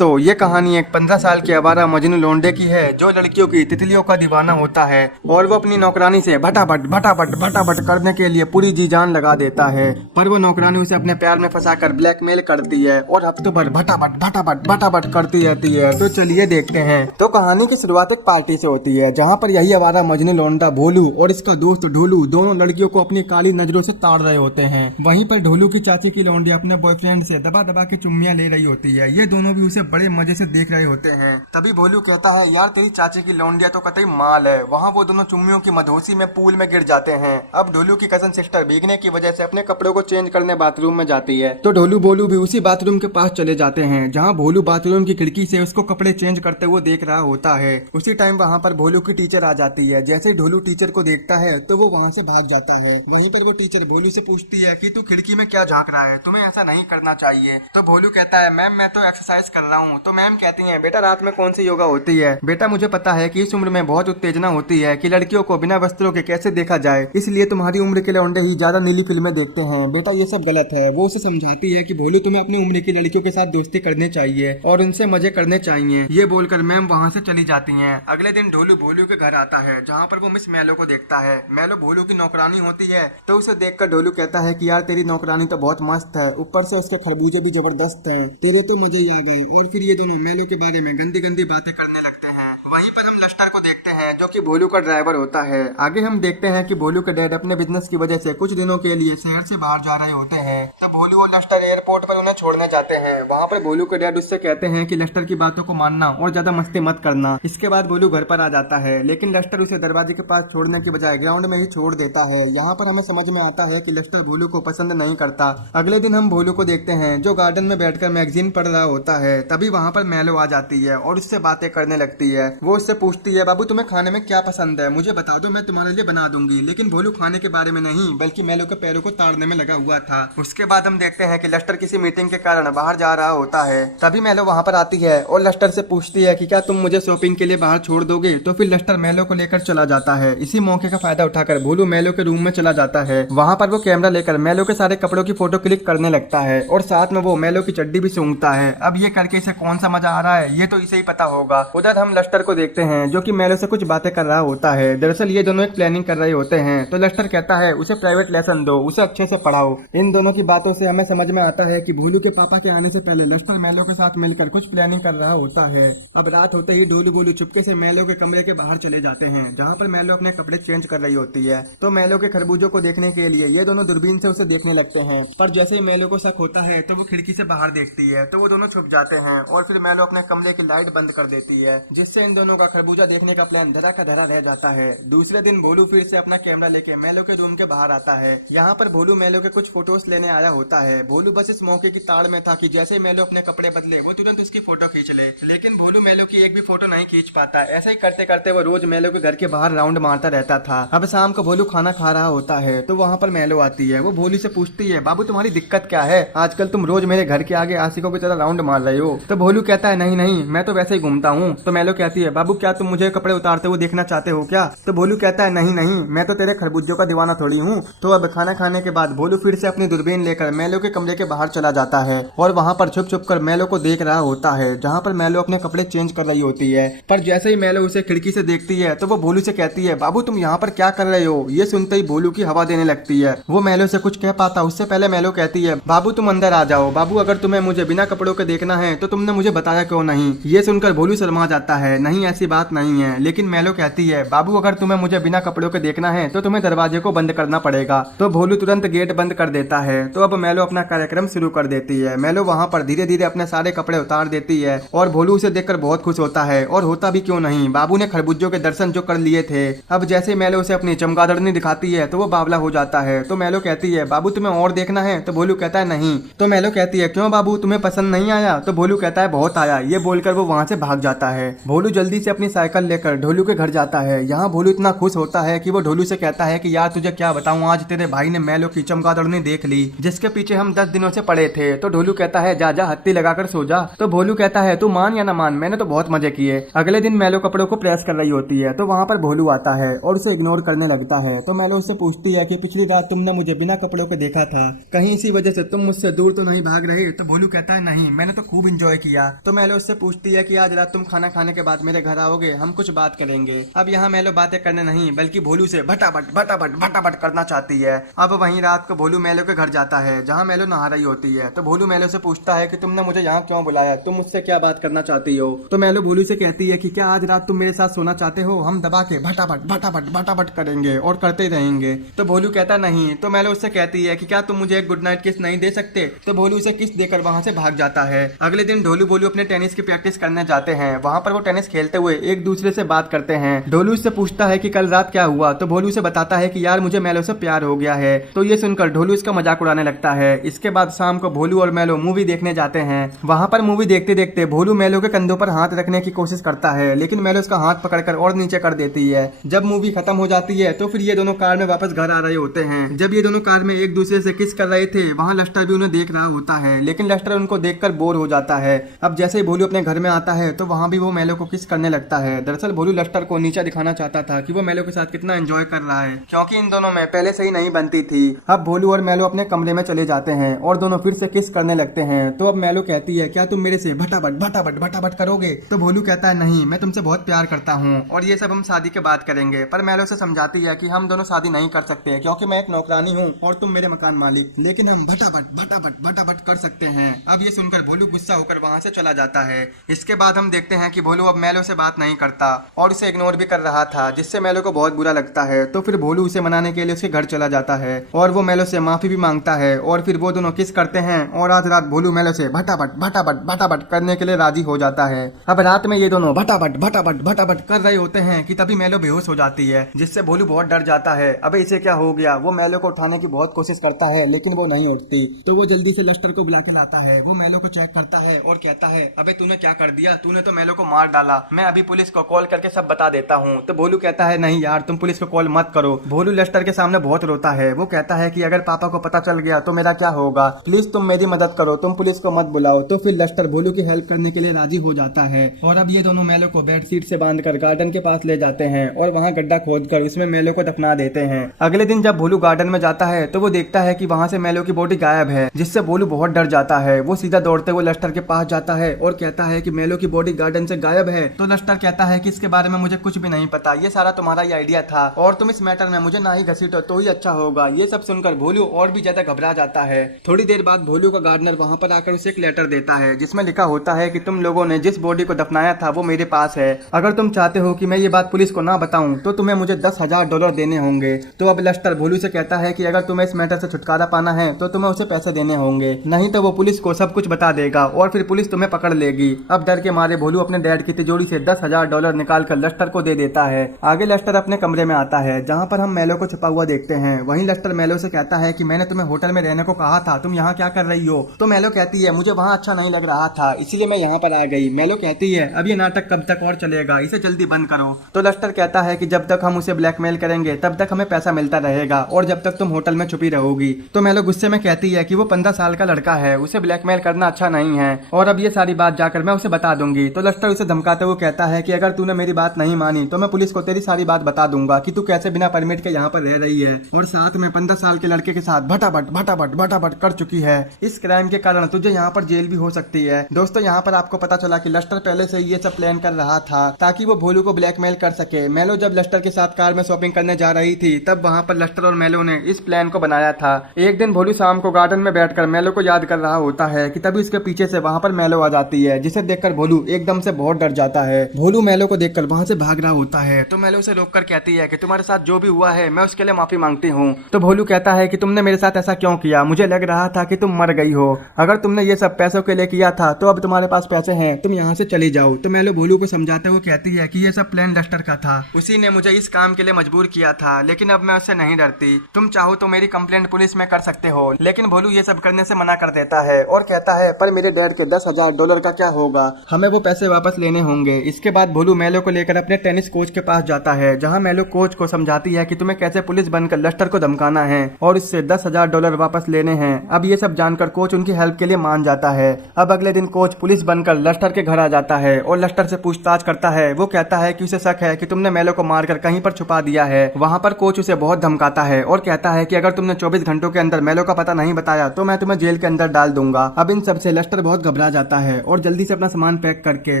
दोस्तों, ये कहानी एक 15 साल के आवारा मजनू लौंडे की है जो लड़कियों की तितलियों का दीवाना होता है और वो अपनी नौकरानी से भटाभट करने के लिए पूरी जी जान लगा देता है। पर वो नौकरानी उसे अपने प्यार में फंसाकर ब्लैकमेल करती है और हफ्तों भर भटाभट करती रहती है। तो चलिए देखते हैं। तो कहानी की शुरुआत एक पार्टी से होती है जहाँ पर यही आवारा मजनू लौंडा भोलू और इसका दोस्त ढोलू दोनों लड़कियों को अपनी काली नजरों से ताड़ रहे होते हैं। वहीं पर ढोलू की चाची की लौंडी अपने बॉयफ्रेंड से दबा के चुम्मियां ले रही होती है। ये दोनों भी उसे बड़े मजे से देख रहे होते हैं। तभी भोलू कहता है, यार तेरी चाची की लौंडिया तो कतई माल है। वहाँ वो दोनों चुम्मियों की मधोसी में पूल में गिर जाते हैं। अब ढोलू की कजन सिस्टर भीगने की वजह से अपने कपड़ों को चेंज करने बाथरूम में जाती है। तो ढोलू भोलू भी उसी बाथरूम के पास चले जाते हैं जहाँ भोलू बाथरूम की खिड़की से उसको कपड़े चेंज करते हुए देख रहा होता है। उसी टाइम वहाँ पर भोलू की टीचर आ जाती है। जैसे ही ढोलू टीचर को देखता है तो वो वहाँ से भाग जाता है। वहीं पर वो टीचर भोलू से पूछती है कि तू खिड़की में क्या झांक रहा है, तुम्हें ऐसा नहीं करना चाहिए। तो भोलू कहता है, मैम मैं तो एक्सरसाइज कर रहा हूँ। तो मैम कहती हैं, बेटा रात में कौन सी योगा होती है? बेटा मुझे पता है कि इस उम्र में बहुत उत्तेजना होती है कि लड़कियों को बिना वस्त्रों के कैसे देखा जाए, इसलिए तुम्हारी उम्र के लौंडे ही ज्यादा नीली फिल्में देखते हैं। बेटा ये सब गलत है। वो उसे समझाती है कि भोलू तुम्हें अपनी उम्र की लड़कियों के साथ दोस्ती करनी चाहिए और उनसे मजे करने चाहिए। ये बोलकर मैम वहाँ से चली जाती है। अगले दिन ढोलू भोलू के घर आता है जहाँ पर वो मिस मैलो को देखता है। मैलो भोलू की नौकरानी होती है। तो उसे देखकर ढोलू कहता है कि यार तेरी नौकरानी तो बहुत मस्त है, ऊपर से उसके खरबूजे भी जबरदस्त है, तेरे तो मजे ही आ गए। और फिर ये दोनों मैलो के बारे में गंदी बातें करने लगते हैं। वहीं पर हम लस्टर को देखते हैं जो कि भोलू का ड्राइवर होता है। आगे हम देखते हैं कि भोलू के डैड अपने बिजनेस की वजह से कुछ दिनों के लिए शहर से बाहर जा रहे होते हैं। तो भोलू और लस्टर एयरपोर्ट पर उन्हें छोड़ने जाते हैं। वहाँ पर भोलू के डैड उससे कहते हैं कि लस्टर की बातों को मानना और ज्यादा मस्ती मत करना। इसके बाद भोलू घर पर आ जाता है, लेकिन लस्टर उसे दरवाजे के पास छोड़ने की बजाय ग्राउंड में ही छोड़ देता है। यहाँ पर हमें समझ में आता है कि लस्टर भोलू को पसंद नहीं करता। अगले दिन हम भोलू को देखते हैं जो गार्डन में बैठकर मैगजीन पढ़ रहा होता है। तभी वहाँ पर मैलो आ जाती है और उससे बातें करने लगती है। वो उससे पूछती है, बाबू तुम्हें खाने में क्या पसंद है, मुझे बता दो, मैं तुम्हारे लिए बना दूंगी। लेकिन भोलू खाने के बारे में नहीं बल्कि मैलो के पैरों को ताड़ने में लगा हुआ था। उसके बाद हम देखते हैं कि लस्टर किसी मीटिंग के कारण बाहर जा रहा होता है। तभी मैलो वहाँ पर आती है और लस्टर से पूछती है कि क्या तुम मुझे शॉपिंग के लिए बाहर छोड़ दोगे। तो फिर लस्टर मैलो को लेकर चला जाता है। इसी मौके का फायदा उठाकर भोलू मैलो के रूम में चला जाता है। वहाँ पर वो कैमरा लेकर मैलो के सारे कपड़ों की फोटो क्लिक करने लगता है और साथ में वो मैलो की चड्डी भी सूंघता है। अब ये करके इसे कौन सा मजा आ रहा है ये तो इसे ही पता होगा। उधर हम लस्टर को देखते हैं जो कि मैलो से कुछ बातें कर रहा होता है। दरअसल ये दोनों एक प्लानिंग कर रहे होते हैं। तो लस्टर कहता है, उसे प्राइवेट लेसन दो, उसे अच्छे से पढ़ाओ। इन दोनों की बातों से हमें समझ में आता है कि भोलू के पापा के आने से पहले लस्टर मैलो के साथ मिलकर कुछ प्लानिंग कर रहा होता है। अब रात होते ही ढोलू भोलू चुपके से मैलो के कमरे के बाहर चले जाते हैं जहाँ पर मैलो अपने कपड़े चेंज कर रही होती है। तो मैलो के खरबूजों को देखने के लिए ये दोनों दूरबीन से उसे देखने लगते हैं। पर जैसे ही मैलो को शक होता है तो वो खिड़की से बाहर देखती है। तो वो दोनों छुप जाते हैं और फिर मैलो अपने कमरे की लाइट बंद कर देती है, जिससे इन दोनों का खरबूजा देखने का प्लान धरा का धरा रह जाता है। दूसरे दिन भोलू फिर से अपना कैमरा लेके मैलो के रूम के बाहर आता है। यहाँ पर भोलू मैलो के कुछ फोटोज लेने आया होता है। भोलू बस इस मौके की ताड़ में था कि जैसे ही मैलो अपने कपड़े बदले वो तुरंत उसकी फोटो खींच ले। लेकिन भोलू मैलो की एक भी फोटो नहीं खींच पाता। ऐसा ही करते करते वो रोज मैलो के घर के बाहर राउंड मारता रहता था। अब शाम को भोलू खाना खा रहा होता है तो वहाँ पर मैलो आती है। वो भोलू से पूछती है, बाबू तुम्हारी दिक्कत क्या है, आजकल तुम रोज मेरे घर के आगे आशिकों की तरह राउंड मार रहे हो। तो भोलू कहता है, नहीं मैं तो वैसे ही घूमता हूँ। तो मैलो कहती है, बाबू क्या तुम मुझे कपड़े उतारते हुए देखना चाहते हो क्या? तो भोलू कहता है, नहीं मैं तो तेरे खरबूजों का दीवाना थोड़ी हूँ। तो अब खाना खाने के बाद भोलू फिर से अपनी दूरबीन लेकर मैलो के कमरे के बाहर चला जाता है और वहाँ पर छुप कर मैलो को देख रहा होता है जहाँ पर मैलो अपने कपड़े चेंज कर रही होती है। पर जैसे ही मैलो उसे खिड़की से देखती है तो वो भोलू से कहती है, बाबू तुम यहाँ पर क्या कर रहे हो? ये सुनते ही भोलू की हवा देने लगती है। वो मैलो से कुछ कह पाता उससे पहले मैलो कहती है, बाबू तुम अंदर आ जाओ। बाबू अगर तुम्हें मुझे बिना कपड़ों के देखना है तो तुमने मुझे बताया क्यों नहीं? ये सुनकर भोलू शर्मा जाता है, नहीं ऐसी बात नहीं है। लेकिन मैलो कहती है, बाबू अगर तुम्हें मुझे बिना कपड़ों के देखना है तो तुम्हें दरवाजे को बंद करना पड़ेगा। तो भोलू तुरंत गेट बंद कर देता है। तो अब मैलो अपना कार्यक्रम शुरू कर देती है। मैलो वहाँ पर धीरे धीरे अपने सारे कपड़े उतार देती है और भोलू उसे देखकर बहुत खुश होता है। और होता भी क्यों नहीं, बाबू ने खरबूजों के दर्शन जो कर लिए थे। अब जैसे मैलो उसे अपनी चमगादड़नी दिखाती है तो वो बावला हो जाता है। तो मैलो कहती है, बाबू तुम्हें और देखना है? तो भोलू कहता है नहीं। तो मैलो कहती है, क्यों बाबू तुम्हें पसंद नहीं आया? तो भोलू कहता है बहुत आया। ये बोलकर वो वहाँ से भाग जाता है। भोलू जल्दी से अपनी साइकिल लेकर लेकर ढोलू के घर जाता है। यहाँ भोलू इतना खुश होता है कि वो ढोलू से कहता है कि यार तुझे क्या बताऊं, आज तेरे भाई ने मैलो की चमगादड़ देख ली जिसके पीछे हम 10 दिनों से पड़े थे। तो ढोलू कहता है जा जा हत्ती लगाकर सो जा। तो भोलू कहता है तू मान या ना मान, मैंने तो बहुत मजे किए। अगले दिन मैलो कपड़ों को प्रेस कर रही होती है तो वहाँ पर भोलू आता है और उसे इग्नोर करने लगता है। तो मैलो उससे पूछती है कि पिछली रात तुमने मुझे बिना कपड़ों के देखा था, कहीं इसी वजह से तुम मुझसे दूर तो नहीं भाग रहे? तो भोलू कहता है नहीं, मैंने तो खूब इंजॉय किया। तो मैलो उससे पूछती है कि आज रात तुम खाना खाने के बाद मेरे घर आओगे, हम कुछ बात करेंगे। अब यहाँ मैलो बातें करने नहीं बल्कि भोलू से भटाभट भटाभट भटाभट करना चाहती है। अब वहीं रात को भोलू मैलो के घर जाता है जहाँ मैलो नहा रही होती है। तो भोलू मैलो से पूछता है कि तुमने मुझे यहाँ क्यों बुलाया, तुम मुझसे क्या बात करना चाहती हो? तो मैलो भोलू से कहती है कि क्या आज रात तुम मेरे साथ सोना चाहते हो? हम दबा के भटाभट भटाभट भटाभट करेंगे और करते रहेंगे। तो भोलू कहता नहीं। तो मैलो उससे कहती है कि क्या तुम मुझे एक गुड नाइट किस नहीं दे सकते? तो भोलू उसे किस देकर वहाँ से भाग जाता है। अगले दिन ढोलू भोलू अपने टेनिस की प्रैक्टिस करने जाते हैं। वहाँ पर वो टेनिस खेलते हुए एक दूसरे से बात करते हैं। ढोलू उससे पूछता है कि कल रात क्या हुआ? तो भोलू उसे बताता है कि यार मुझे मैलो से प्यार हो गया है। तो ये सुनकर ढोलू इसका मजाक उड़ाने लगता है। इसके बाद शाम को भोलू और मैलो मूवी देखने जाते हैं। वहाँ पर मूवी देखते देखते भोलू मैलो के कंधों पर हाथ रखने की कोशिश करता है लेकिन मैलो उसका हाथ पकड़कर और नीचे कर देती है। जब मूवी खत्म हो जाती है तो फिर ये दोनों कार में वापस घर आ रहे होते हैं। जब ये दोनों कार में एक दूसरे से किस कर रहे थे वहाँ लस्टर भी उन्हें देख रहा होता है लेकिन लस्टर उनको देखकर बोर हो जाता है। अब जैसे ही भोलू अपने घर में आता है तो वहाँ भी वो मैलो को किस करने लगता है। दरअसल भोलू लस्टर को नीचे दिखाना चाहता था कि वो मैलो के साथ कितना एंजॉय कर रहा है क्योंकि इन दोनों में पहले से ही नहीं बनती थी। अब भोलू और मैलो अपने कमरे में चले जाते हैं और दोनों फिर से किस करने लगते हैं। तो अब मैलो कहती है क्या तुम मेरे से भटाभट भटाभट भटाभट करोगे? तो भोलू कहता है नहीं, मैं तुमसे बहुत प्यार करता हूँ और ये सब हम शादी के बाद करेंगे। पर मैलो से समझाती है कि हम दोनों शादी नहीं कर सकते क्योंकि मैं एक नौकरानी हूँ और तुम मेरे मकान मालिक, लेकिन हम भटाभट भटाभट भटाभट कर सकते हैं। अब ये सुनकर भोलू गुस्सा होकर वहाँ से चला जाता है। इसके बाद हम देखते हैं कि भोलू अब मैलो से बात नहीं करता और उसे इग्नोर भी कर रहा था जिससे मैलो को बहुत बुरा लगता है। तो फिर भोलू उसे मनाने के लिए उसके घर चला जाता है और वो मैलो से माफी भी मांगता है और फिर वो दोनों किस करते हैं और आज रात भोलू मैलो से भटाभट भटाभट भटाभट करने के लिए राजी हो जाता है। अब रात में ये दोनों भटाभट भटाभट भटाभट कर रहे होते हैं कि तभी मैलो बेहोश हो जाती है जिससे भोलू बहुत डर जाता है। अबे इसे क्या हो गया? वो मैलो को उठाने की बहुत कोशिश करता है लेकिन वो नहीं उठती। तो वो जल्दी से लस्टर को बुला के लाता है। वो मैलो को चेक करता है और कहता है अबे तूने क्या कर दिया, तूने तो मैलो को मार डाला, मैं अभी पुलिस को कॉल करके सब बता देता हूँ। तो भोलू कहता है नहीं यार तुम पुलिस को कॉल मत करो। भोलू लस्टर के सामने बहुत रोता है। वो कहता है कि अगर पापा को पता चल गया तो मेरा क्या होगा, प्लीज तुम मेरी मदद करो, तुम पुलिस को मत बुलाओ। तो फिर लस्टर भोलू की हेल्प करने के लिए राजी हो जाता है और अब ये दोनों मैलो को बेडशीट से बांधकर गार्डन के पास ले जाते हैं और वहाँ गड्ढा खोदकर उसमें मैलो को दफना देते हैं। अगले दिन जब भोलू गार्डन में जाता है तो वो देखता है कि वहाँ से मैलो की बॉडी गायब है जिससे भोलू बहुत डर जाता है। वो सीधा दौड़ते हुए लस्टर के पास जाता है और कहता है कि मैलो की बॉडी गार्डन से गायब है। तो लस्टर कहता है कि इसके बारे में मुझे कुछ भी नहीं पता, ये सारा तुम्हारा ही आइडिया था और तुम इस मैटर में मुझे ना ही घसीटो तो ही अच्छा होगा। ये सब सुनकर भोलू और भी ज्यादा घबरा जाता है। थोड़ी देर बाद भोलू का गार्डनर वहाँ पर आकर उसे एक लेटर देता है जिसमें लिखा होता है कि तुम लोगों ने जिस बॉडी को दफनाया था वो मेरे पास है, अगर तुम चाहते हो कि मैं ये बात पुलिस को ना बताऊं तो तुम्हें मुझे $10,000 देने होंगे। तो अब लस्टर भोलू से कहता है कि अगर तुम्हें इस मैटर से छुटकारा पाना है तो तुम्हें उसे पैसे देने होंगे, नहीं तो वो पुलिस को सब कुछ बता देगा और फिर पुलिस तुम्हें पकड़ लेगी। अब डर के मारे भोलू अपने डैड की तिजोरी से $10,000 निकाल कर लस्टर को दे देता है। आगे लस्टर अपने कमरे में आता है जहाँ पर हम मैलो को छुपा हुआ देखते हैं। वहीं लस्टर मैलो से कहता है कि मैंने तुम्हें होटल में रहने को कहा था, तुम यहाँ क्या कर रही हो? तो मैलो कहती है मुझे वहाँ अच्छा नहीं लग रहा था इसलिए मैं यहाँ पर आ गई। मैलो कहती है अब ये नाटक कब तक और चलेगा, इसे जल्दी बंद करो। तो लस्टर कहता है कि जब तक हम उसे ब्लैकमेल करेंगे तब तक हमें पैसा मिलता रहेगा और जब तक तुम होटल में छुपी रहोगी। तो मैलो गुस्से में कहती है कि वो 15 साल का लड़का है, उसे ब्लैकमेल करना अच्छा नहीं है और अब ये सारी बात जाकर मैं उसे बता दूंगी। तो लस्टर उसे धमकाते हुए कहता है कि अगर तूने मेरी बात नहीं मानी तो मैं पुलिस को तेरी सारी बात बता दूंगा कि तू कैसे बिना परमिट के यहाँ पर रह रही है और साथ में 15 साल के लड़के के साथ भटाभट भटाभट भटाभट कर चुकी है। इस क्राइम के कारण तुझे यहाँ पर जेल भी हो सकती है। दोस्तों यहाँ पर आपको पता चला कि लस्टर पहले से ये सब प्लान कर रहा था ताकि वो भोलू को ब्लैकमेल कर सके। मैलो जब लस्टर के साथ कार में शॉपिंग करने जा रही थी तब वहाँ पर लस्टर और मैलो ने इस प्लान को बनाया था। एक दिन भोलू शाम को गार्डन में बैठकर मैलो को याद कर रहा होता है कि तभी उसके पीछे से वहाँ पर मैलो आ जाती है जिसे देखकर भोलू एकदम से बहुत डर जाता है। भोलू मैलो को देखकर वहाँ से भाग रहा होता है तो मैलो उसे रोककर कहती है कि तुम्हारे साथ जो भी हुआ है मैं उसके लिए माफी मांगती हूँ। तो भोलू कहता है कि तुमने मेरे साथ ऐसा क्यों किया, मुझे लग रहा था कि तुम मर गई हो, अगर तुमने ये सब पैसों के लिए किया था तो अब तुम्हारे पास पैसे हैं, तुम यहाँ से चली जाओ। तो मैलो भोलू को समझाते हुए कहती है कि ये सब प्लान लस्टर का था, उसी ने मुझे इस काम के लिए मजबूर किया था, लेकिन अब मैं उससे नहीं डरती, तुम चाहो तो मेरी कंप्लेंट पुलिस में कर सकते हो। लेकिन भोलू ये सब करने से मना कर देता है और कहता है पर मेरे डैड के $10,000 का क्या होगा, हमें वो पैसे वापस लेने होंगे। इसके बाद भोलू मेलो को लेकर अपने टेनिस कोच के पास जाता है, जहां मेलो कोच को समझाती है कि तुम्हें कैसे पुलिस बनकर लस्टर को धमकाना है और इससे $10,000 वापस लेने हैं। अब ये सब जानकर कोच उनकी हेल्प के लिए मान जाता है। अब अगले दिन कोच पुलिस बनकर लस्टर के घर आ जाता है और लस्टर से पूछताछ करता है। वो कहता है कि उसे शक है कि तुमने मेलो को मारकर कहीं पर छुपा दिया है। वहां पर कोच उसे बहुत धमकाता है और कहता है कि अगर तुमने 24 घंटों के अंदर मेलो का पता नहीं बताया तो मैं तुम्हें जेल के अंदर डाल दूंगा। अब इन सब से लस्टर बहुत घबरा जाता है और जल्दी से अपना सामान पैक करके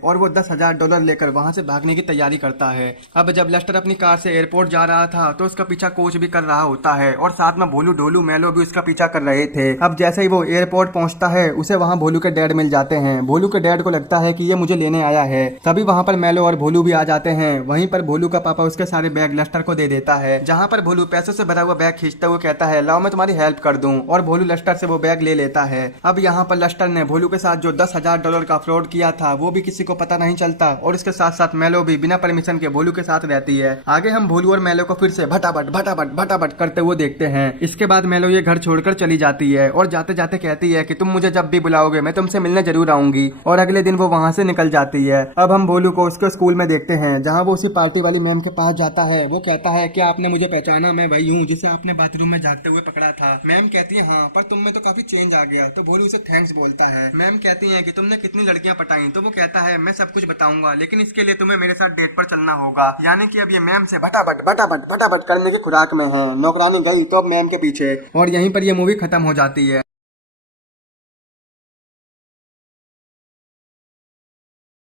और वो $10,000 लेकर वहां से भागने की तैयारी करता है। अब जब लस्टर अपनी कार से एयरपोर्ट जा रहा था तो उसका पीछा कोच भी कर रहा होता है और साथ में भोलू ढोलू मेलो भी उसका पीछा कर रहे थे। अब जैसे ही वो एयरपोर्ट पहुंचता है उसे वहां भोलू के डैड मिल जाते हैं। भोलू के डैड को लगता है कि ये मुझे लेने आया है। तभी वहां पर मेलो और भोलू भी आ जाते हैं। वहीं पर भोलू का पापा उसके सारे बैग लस्टर को दे देता है, जहां पर भोलू पैसों से भरा हुआ बैग खींचता हुआ कहता है लाओ मैं तुम्हारी हेल्प कर दूं, और भोलू लस्टर से वो बैग ले लेता है। अब यहाँ पर लस्टर ने भोलू के साथ जो $10,000 का फ्रॉड किया था वो भी किसी को पता नहीं चलता और इसके साथ साथ मेलो भी बिना परमिशन के भोलू के साथ रहती है। आगे हम भोलू और मेलो को फिर से भटाभट भटाभट भटाभट करते हुए देखते हैं। इसके बाद मेलो ये घर छोड़कर चली जाती है और जाते जाते कहती है कि तुम मुझे जब भी बुलाओगे मैं तुमसे मिलने जरूर आऊंगी, और अगले दिन वो वहां से निकल जाती है। अब हम भोलू को उसके स्कूल में देखते हैं, जहाँ वो उसी पार्टी वाली मैम के पास जाता है। वो कहता है कि आपने मुझे पहचाना, मैं वही हूँ जिसे आपने बाथरूम में जागते हुए पकड़ा था। मैम कहती है हाँ, पर तुम में तो काफी चेंज आ गया। तो भोलू उसे थैंक्स बोलता है। मैम कहती है कि तुमने कितनी लड़कियां पटाई, तो वो कहता है मैं सब कुछ बताऊंगा, लेकिन इसके लिए तुम्हें मेरे साथ डेट पर चलना होगा। यानी कि अब ये मैम से भटाभट भटाभट भटाभट करने की खुराक में है। नौकरानी गई तो अब मैम के पीछे, और यहीं पर ये मूवी खत्म हो जाती है।